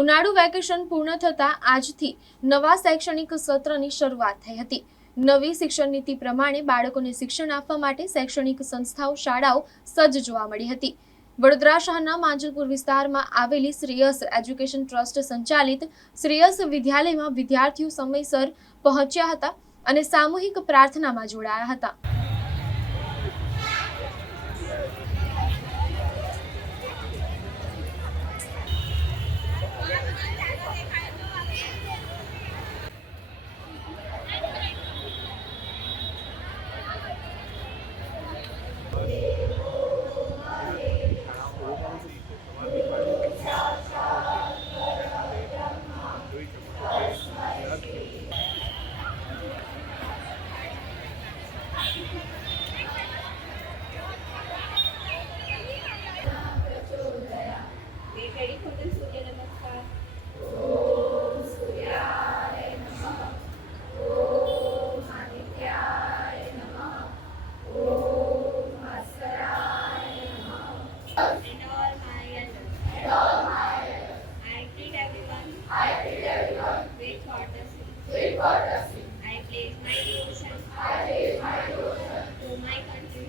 ઉનાળુ વેકેશન પૂર્ણ થતાં આજથી નવા શૈક્ષણિક સત્રની શરૂઆત થઈ હતી. નવી શિક્ષણ નીતિ પ્રમાણે બાળકોને શિક્ષણ આપવા માટે શૈક્ષણિક સંસ્થાઓ, શાળાઓ સજ્જ જોવા મળી હતી. વડોદરા શહેરના માંજલપુર વિસ્તારમાં આવેલી શ્રેયસ એજ્યુકેશન ટ્રસ્ટ સંચાલિત શ્રેયસ વિદ્યાલયમાં વિદ્યાર્થીઓ સમયસર પહોંચ્યા હતા અને સામૂહિક પ્રાર્થનામાં જોડાયા હતા. ಧನ್ಯವಾದಗಳು courtesy. I pledge my devotion. To my country.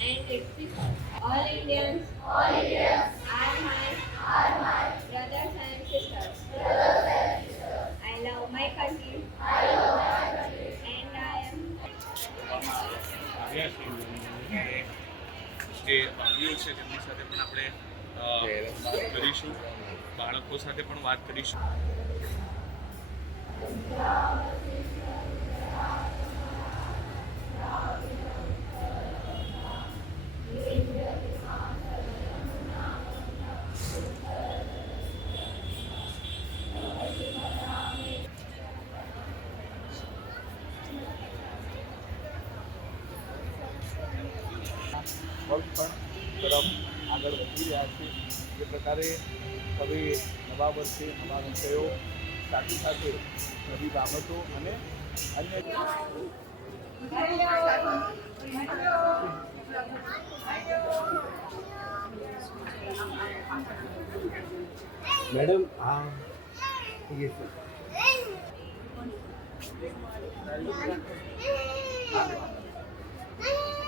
And its people. All Indians. are my brothers and sisters. I love my country. And I am આવ્યા છે જે વાલીઓ છે તેમની સાથે પણ આપણે અ, વાત કરીશું બાળકો સાથે પણ વાત કરીશું વર્ગ પણ તરફ આગળ વધી રહ્યા છે જે પ્રકારે હવે નવા વર્ષે નવા વિષયો સાથે સાથે બધી બાબતો અને અન્ય મેડમ હા ઠીક છે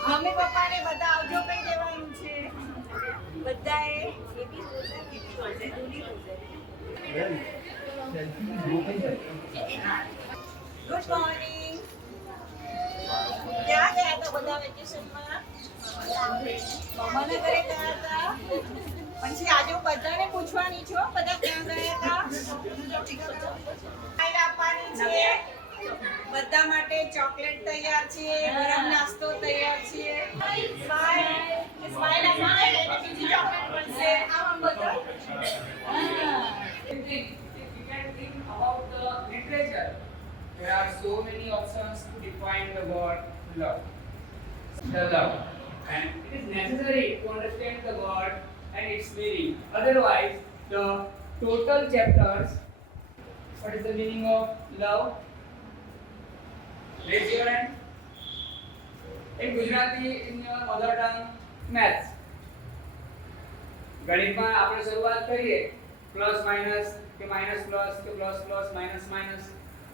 મમ્મી પપ્પાને બધા આવજો કઈ દેવાનું છે બધાએ એબી રોઝે બીજી રોઝે દૂની રોઝે ગુડ મોર્નિંગ ક્યાં ગયા હતા બધા વેકેશનમાં મમ્માના ઘરે ગયા હતા? પછી આજે બધાને પૂછવાની છો બધા ક્યાં ગયા હતા? આપવાની છે. બધા માટે ચોકલેટ તૈયાર છે ગરમ નાસ્તો તૈયાર છે. સ્માઈલ સ્માઈલ બીજી ચોકલેટ પણ છે આમ are so many options to define the word love. The love. And it is necessary to understand the word and its meaning. Otherwise, the total chapters, what is the meaning of love? Raise your hand. In Gujarati, in your mother tongue, maths. ગણિતમાં આપણે શરૂઆત કરીએ plus minus કે minus plus કે plus plus minus minus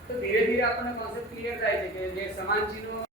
તો ધીરે ધીરે આપણને કોન્સેપ્ટ ક્લિયર થાય છે કે જે સમાન ચિહ્નો